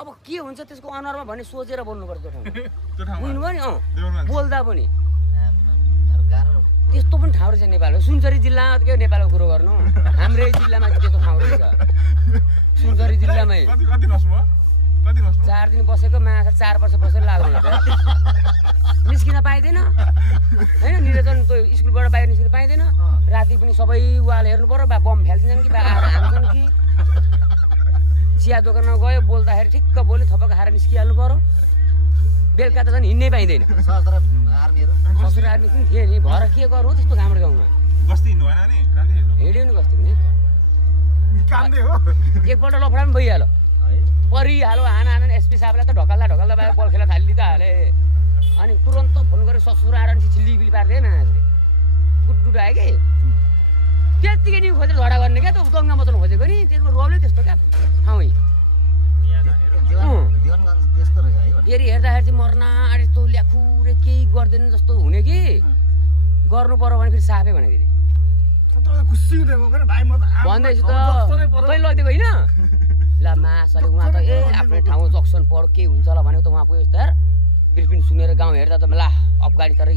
अब के हुन्छ त्यसको अनुहारमा भन्ने सोचेर बोल्नुपर्छ त्यो ठाउँमा त्यो ठाउँमा बुझ्नुभयो नि देवरमा बोल्दा पनि गाह्रो त्यस्तो पनि ठाउँ रहेछ नेपालमा सुनसरी जिल्लामा के नेपालको कुरो गर्नु हाम्रै जिल्लामा चाहिँ त्यस्तो ठाउँ रहेछ सुनसरी जिल्लामै कति नस्नु 4 दिन बसेको माछा 4 वर्ष बसेर लाग्नु निस्किन पाइँदैन होइन निर्वाचन त्यो स्कुलबाट बाहिर निस्किन पाइँदैन राति पनि सबै वाल हेर्नु पर्यो बा बम फ्याल्दिन्छन् कि बा आएर हान्छन् कि चिया दोकानमा गयो बोल्दाखेरि ठिक्क बोल्यो थपक्क खाएर निस्किहाल्नु पर्यो बेलुका त झन् हिँड्नै पाइँदैन सशस्त्र आर्मीहरू ससुर आर्मी पनि थिए नि भएर के गर्नु त्यस्तो हाम्रो गाउँमा गस्ती हिँड्नु भएन नि राति हिँड्यो नि कस्तो पनि कामले हो एकपल्ट लफडा पनि भइहाल्यो है परिहाल्यो हाना एसपी साहबलाई त ढकल्दा बाहिर बल खेला थालिदिई त हाले अनि तुरन्त फोन गरेर ससुर आएर छिल्लीबिली पार्दैन मान्छेले गुड्डुड आयो कि त्यत्तिकै नि खोजेर झगडा गर्ने क्या त दङ्गा मचाउनु खोजेको नि त्यसमा रोलै त्यस्तो क्या ठाउँ दिवानगञ्ज त्यस्तो रहेछ है फेरि हेर्दाखेरि चाहिँ मर्ना यस्तो ल्याखुरे केही गर्दैन जस्तो हुने कि गर्नु पर्यो भने फेरि साफै भनेको खुसी हुँदै गयो भाइ म त भन्दैछु त तैँले लगिदिएको होइन ल मासले उहाँ त आफ्नै ठाउँ जक्सन पढ्यो के हुन्छ होला भनेको त उहाँ पुगेको त यार बिल्पिन सुनेर गाउँ हेर्दा त ला अफगानिस्तान